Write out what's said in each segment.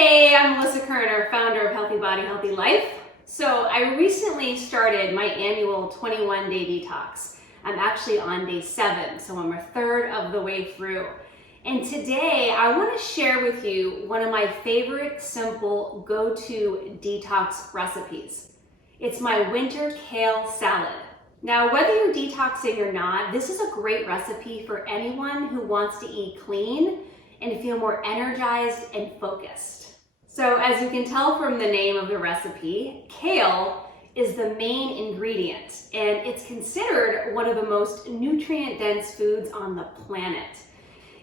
Hey, I'm Melissa Kerner, founder of Healthy Body, Healthy Life. So I recently started my annual 21-day detox. I'm actually on day 7, so I'm a third of the way through. And today I want to share with you one of my favorite simple go-to detox recipes. It's my winter kale salad. Now, whether you're detoxing or not, this is a great recipe for anyone who wants to eat clean and feel more energized and focused. So as you can tell from the name of the recipe, kale is the main ingredient, and it's considered one of the most nutrient-dense foods on the planet.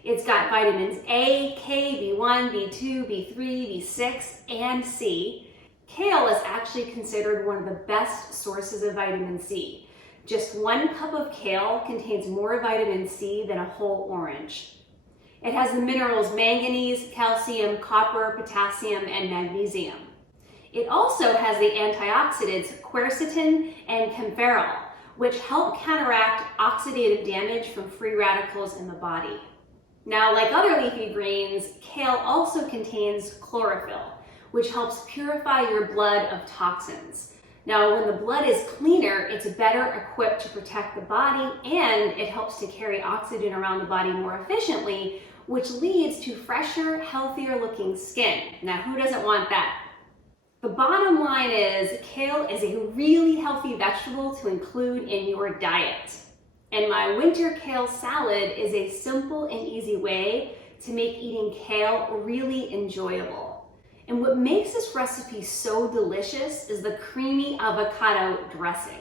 It's got vitamins A, K, B1, B2, B3, B6, and C. Kale is actually considered one of the best sources of vitamin C. Just 1 cup of kale contains more vitamin C than a whole orange. It has the minerals manganese, calcium, copper, potassium, and magnesium. It also has the antioxidants quercetin and kampferol, which help counteract oxidative damage from free radicals in the body. Now, like other leafy greens, kale also contains chlorophyll, which helps purify your blood of toxins. Now, when the blood is cleaner, it's better equipped to protect the body, and it helps to carry oxygen around the body more efficiently, which leads to fresher, healthier looking skin. Now, who doesn't want that? The bottom line is kale is a really healthy vegetable to include in your diet. And my winter kale salad is a simple and easy way to make eating kale really enjoyable. And what makes this recipe so delicious is the creamy avocado dressing.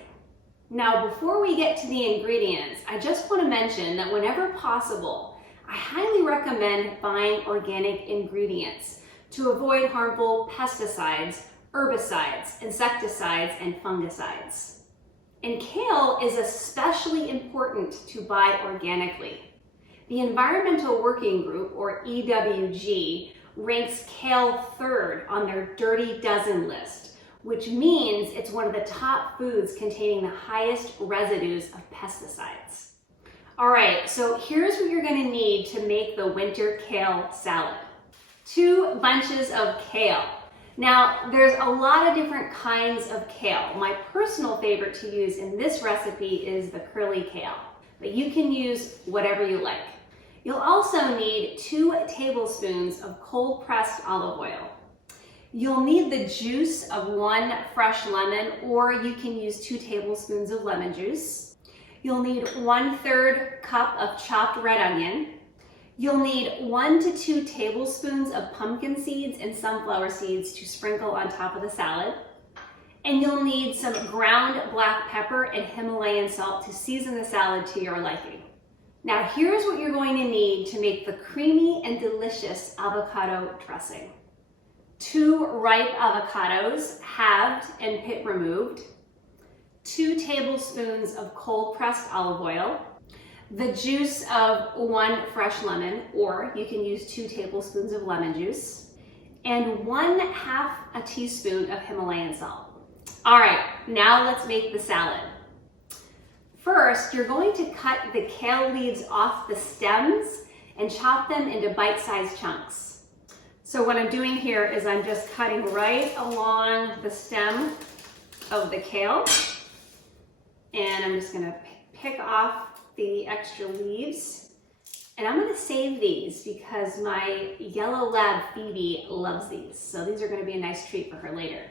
Now, before we get to the ingredients, I just want to mention that whenever possible, I highly recommend buying organic ingredients to avoid harmful pesticides, herbicides, insecticides, and fungicides. And kale is especially important to buy organically. The Environmental Working Group, or EWG, ranks kale 3rd on their Dirty Dozen list, which means it's one of the top foods containing the highest residues of pesticides. All right, so here's what you're going to need to make the winter kale salad. 2 bunches of kale. Now, there's a lot of different kinds of kale. My personal favorite to use in this recipe is the curly kale, but you can use whatever you like. You'll also need 2 tablespoons of cold pressed olive oil. You'll need the juice of 1 fresh lemon, or you can use 2 tablespoons of lemon juice. You'll need 1/3 cup of chopped red onion. You'll need 1 to 2 tablespoons of pumpkin seeds and sunflower seeds to sprinkle on top of the salad. And you'll need some ground black pepper and Himalayan salt to season the salad to your liking. Now, here's what you're going to need to make the creamy and delicious avocado dressing. 2 ripe avocados, halved and pit removed. 2 tablespoons of cold pressed olive oil. The juice of 1 fresh lemon, or you can use 2 tablespoons of lemon juice. And 1/2 teaspoon of Himalayan salt. All right, now let's make the salad. First, you're going to cut the kale leaves off the stems and chop them into bite-sized chunks. So what I'm doing here is I'm just cutting right along the stem of the kale, and I'm just going to pick off the extra leaves. And I'm going to save these because my yellow lab Phoebe loves these. So these are going to be a nice treat for her later.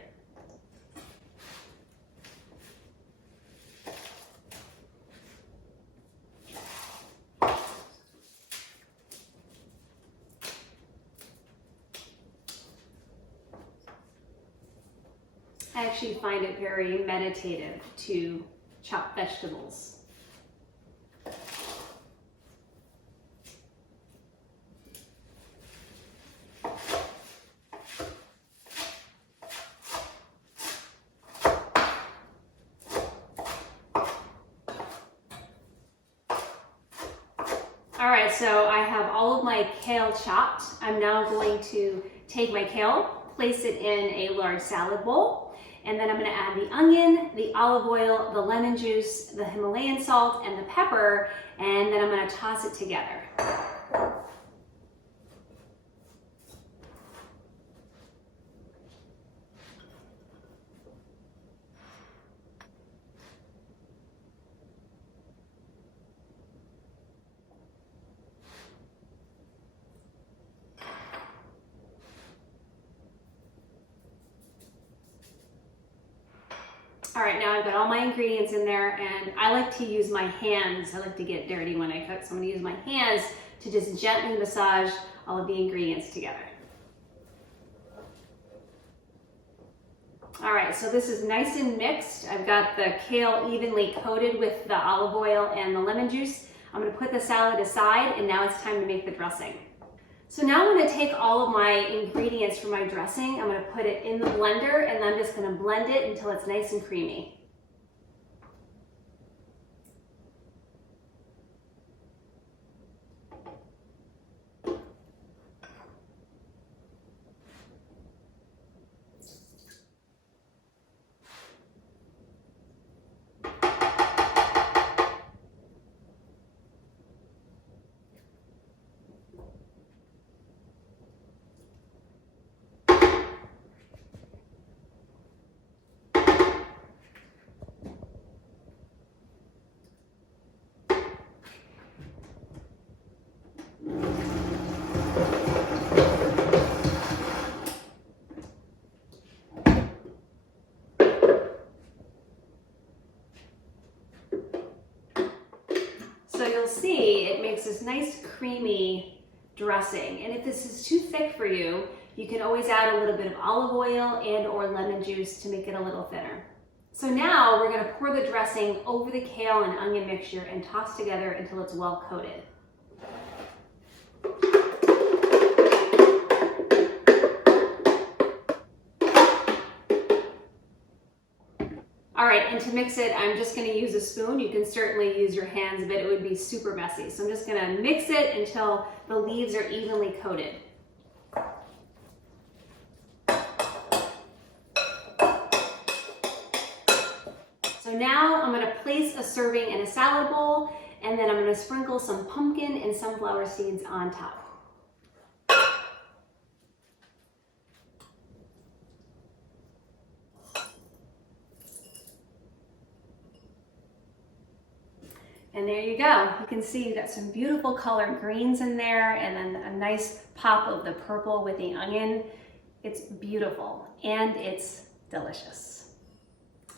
I actually find it very meditative to chop vegetables. All right, so I have all of my kale chopped. I'm now going to take my kale, place it in a large salad bowl, and then I'm going to add the onion, the olive oil, the lemon juice, the Himalayan salt, and the pepper, and then I'm going to toss it together. All right, now I've got all my ingredients in there, and I like to use my hands. I like to get dirty when I cook, so I'm gonna use my hands to just gently massage all of the ingredients together. All right, so this is nice and mixed. I've got the kale evenly coated with the olive oil and the lemon juice. I'm gonna put the salad aside, and now it's time to make the dressing. So now I'm gonna take all of my ingredients for my dressing. I'm gonna put it in the blender, and I'm just gonna blend it until it's nice and creamy. So you'll see it makes this nice creamy dressing. And if this is too thick for you, you can always add a little bit of olive oil and or lemon juice to make it a little thinner. So now we're gonna pour the dressing over the kale and onion mixture and toss together until it's well coated. All right, and to mix it, I'm just gonna use a spoon. You can certainly use your hands, but it would be super messy. So I'm just gonna mix it until the leaves are evenly coated. So now I'm gonna place a serving in a salad bowl, and then I'm gonna sprinkle some pumpkin and sunflower seeds on top. And there you go. You can see you got some beautiful colored greens in there, and then a nice pop of the purple with the onion. It's beautiful and it's delicious.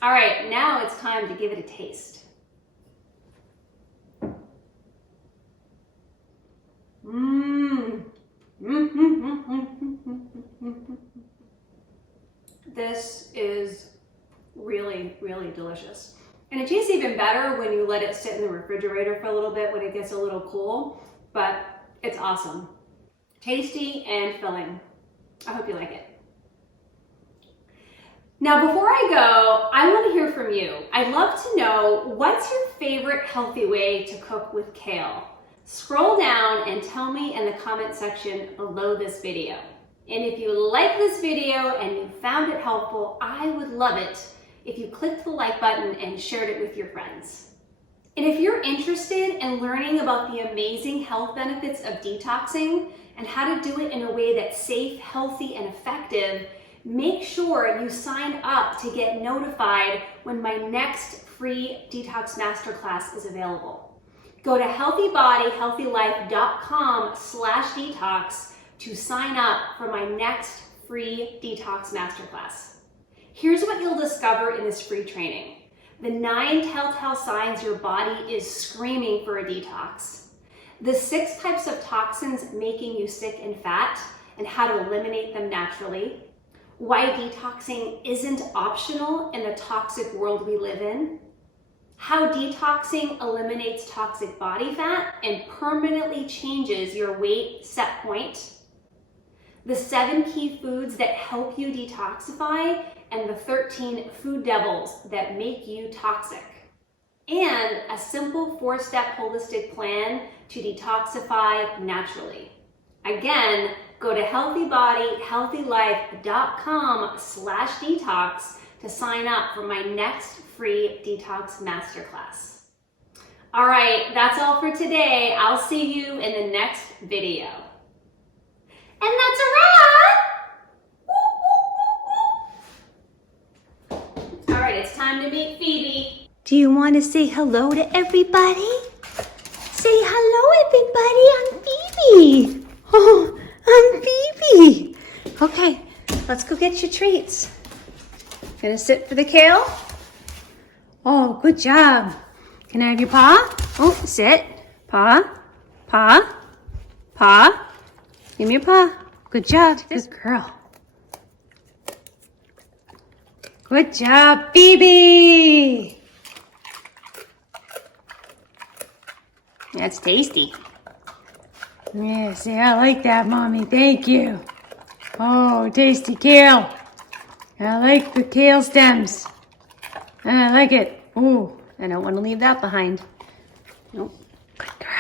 All right, now it's time to give it a taste. This is really, really delicious. And it tastes even better when you let it sit in the refrigerator for a little bit when it gets a little cool, but it's awesome. Tasty and filling. I hope you like it. Now, before I go, I want to hear from you. I'd love to know, what's your favorite healthy way to cook with kale? Scroll down and tell me in the comment section below this video. And if you like this video and you found it helpful, I would love it if you clicked the like button and shared it with your friends. And if you're interested in learning about the amazing health benefits of detoxing and how to do it in a way that's safe, healthy, and effective, make sure you sign up to get notified when my next free detox masterclass is available. Go to healthybodyhealthylife.com/detox to sign up for my next free detox masterclass. Here's what you'll discover in this free training: the 9 telltale signs your body is screaming for a detox, the 6 types of toxins making you sick and fat and how to eliminate them naturally, why detoxing isn't optional in the toxic world we live in, how detoxing eliminates toxic body fat and permanently changes your weight set point, the 7 key foods that help you detoxify, and the 13 food devils that make you toxic, and a simple 4-step holistic plan to detoxify naturally. Again, go to healthybodyhealthylife.com/detox to sign up for my next free detox masterclass. All right, that's all for today. I'll see you in the next video. And that's a wrap! All right, it's time to meet Phoebe. Do you want to say hello to everybody? Say hello, everybody. I'm Phoebe. Oh, I'm Phoebe. Okay, let's go get your treats. Gonna sit for the kale. Oh, good job. Can I have your paw? Oh, sit. Paw. Paw. Paw. Give me your paw. Good job. Good girl. Good job, Phoebe. That's tasty. Yeah, see, I like that, Mommy. Thank you. Oh, tasty kale. I like the kale stems. I like it. Ooh, I don't want to leave that behind. Nope. good girl.